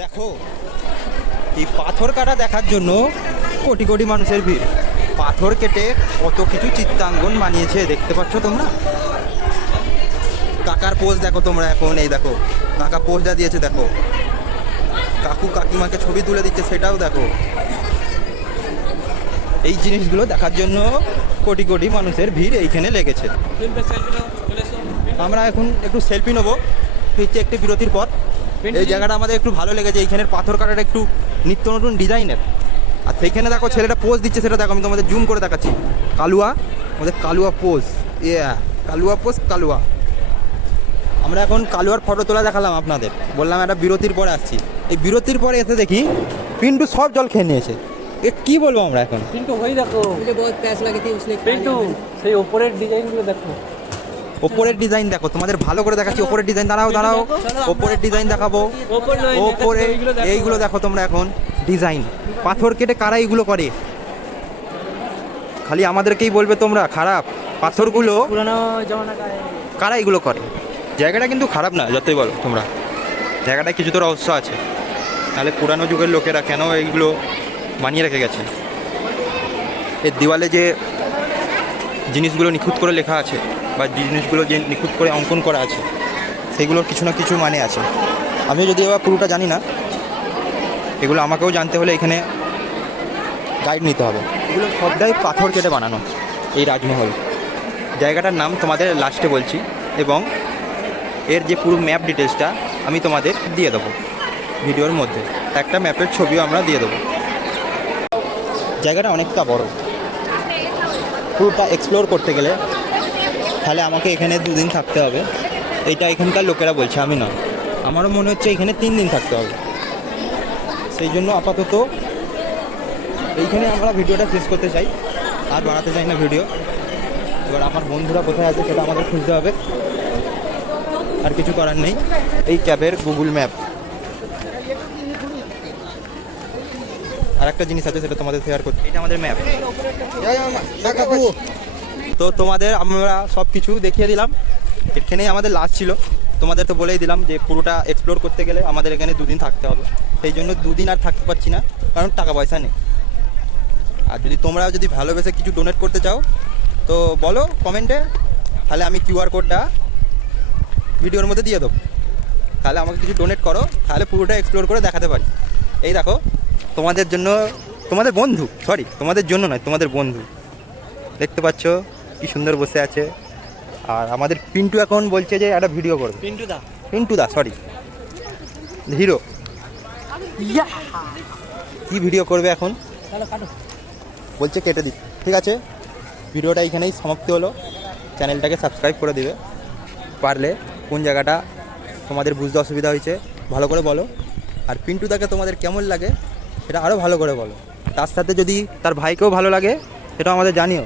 দেখো এই পাথর কাটা দেখার জন্য কোটি কোটি মানুষের ভিড়। পাথর কেটে কত কিছু চিত্রাঙ্গন বানিয়েছে দেখতে পাচ্ছ তোমরা। কাকার পোজ দেখো তোমরা, এখন এই দেখো কাকা পোজটা দিয়েছে, দেখো কাকু কাকিমাকে ছবি তুলে দিচ্ছে, সেটাও দেখো। এই জিনিসগুলো দেখার জন্য কোটি কোটি মানুষের ভিড় এইখানে লেগেছে। আমরা এখন একটু সেলফি নেবো, হচ্ছে একটি বিরতির পর। এই জায়গাটা আমাদের একটু ভালো লেগেছে, এইখানের পাথর কাটাটা একটু নিত্য নতুন ডিজাইনের। আর সেইখানে দেখো ছেলেটা পোজ দিচ্ছে, সেটা দেখো আমি তোমাদের জুম করে দেখাচ্ছি। কালুয়া, আমাদের কালুয়া পোজ, কালুয়া পোজ, কালুয়া। আমরা এখন কালুয়ার ফটো তোলা দেখালাম আপনাদের, বললাম একটা বিরতির পরে আসছি। এই বিরতির পরে এসে দেখি পিন্টু সব জল খেয়ে নিয়েছে। এ কি বলবো আমরা এখন? पिंटू वही देखो, मुझे बहुत प्यास लगी थी उसने। पिंटू সেই উপরের ডিজাইনগুলো দেখো, ওপরের ডিজাইন দেখো, তোমাদের ভালো করে দেখাচ্ছি। ওপরের ডিজাইন, দাঁড়াও দাঁড়াও, ওপরের ডিজাইন দেখাবো। ওপরে এইগুলো দেখো তোমরা এখন ডিজাইন। পাথর কেটে কারা এইগুলো করে? খালি আমাদেরকেই বলবে তোমরা খারাপ। পাথরগুলো পুরানো জমানা का है। কারা এগুলো করে? জায়গাটা কিন্তু খারাপ না, যতই বলো তোমরা, জায়গাটায় কিছু তো রহস্য আছে। তাহলে পুরানো যুগের লোকেরা কেন এইগুলো বানিয়ে রেখে গেছে? এর দেওয়ালে যে জিনিসগুলো নিখুঁত করে লেখা আছে, বা জিনিসগুলো যে নিখুঁত করে অঙ্কন করা আছে, সেগুলোর কিছু না কিছু মানে আছে। আমিও যদি আবার পুরোটা জানি না, এগুলো আমাকেও জানতে হলে এখানে গাইড নিতে হবে। এগুলো সবটাই পাথর কেটে বানানো এই রাজমহল। জায়গাটার নাম তোমাদের লাস্টে বলছি, এবং এর যে পুরো ম্যাপ ডিটেলসটা আমি তোমাদের দিয়ে দেবো ভিডিওর মধ্যে। একটা ম্যাপের ছবিও আমরা দিয়ে দেবো। জায়গাটা অনেকটা বড়, পুরোটা এক্সপ্লোর করতে গেলে তাহলে আমাকে এখানে 2 দিন থাকতে হবে। এইটা এখানকার লোকেরা বলছে, আমি নয়। আমারও মনে হচ্ছে এখানে 3 দিন থাকতে হবে। সেই জন্য আপাতত এইখানে আমরা ভিডিওটা শেষ করতে চাই, আর বাড়াতে চাই না ভিডিও। এবার আমার বন্ধুরা কোথায় আছে সেটা আমাদের খুঁজতে হবে, আর কিছু করার নেই। এই ক্যাবের গুগল ম্যাপ। আর একটা জিনিস আছে, সেটা তোমাদের শেয়ার করতে, এটা আমাদের ম্যাপ। তো তোমাদের আমরা সব কিছু দেখিয়ে দিলাম। এখানেই আমাদের লাস্ট ছিল। তোমাদের তো বলেই দিলাম যে পুরোটা এক্সপ্লোর করতে গেলে আমাদের এখানে 2 দিন থাকতে হবে। সেই জন্য 2 দিন আর থাকতে পারছি না, কারণ টাকা পয়সা নেই। আর তোমরা যদি ভালোবেসে কিছু ডোনেট করতে চাও তো বলো কমেন্টে, তাহলে আমি কিউআর কোডটা ভিডিওর মধ্যে দিয়ে দেবো। তাহলে আমাকে কিছু ডোনেট করো, তাহলে পুরোটা এক্সপ্লোর করে দেখাতে পারি। এই দেখো তোমাদের জন্য, তোমাদের বন্ধু, সরি তোমাদের জন্য নয়, তোমাদের বন্ধু দেখতে পাচ্ছ কি সুন্দর বসে আছে। আর আমাদের পিন্টু এখন বলছে যে একটা ভিডিও করবে। পিন্টু দা সরি, হিরো কি ভিডিও করবে এখন বলছে, কেটে দিই। ঠিক আছে, ভিডিওটা এইখানেই সমাপ্তি হলো। চ্যানেলটাকে সাবস্ক্রাইব করে দিবে পারলে। কোন জায়গাটা তোমাদের বুঝতে অসুবিধা হয়েছে ভালো করে বলো। আর পিন্টুদাকে তোমাদের কেমন লাগে সেটা আরও ভালো করে বলো। তার সাথে যদি তার ভাইকেও ভালো লাগে সেটাও আমাদের জানিও।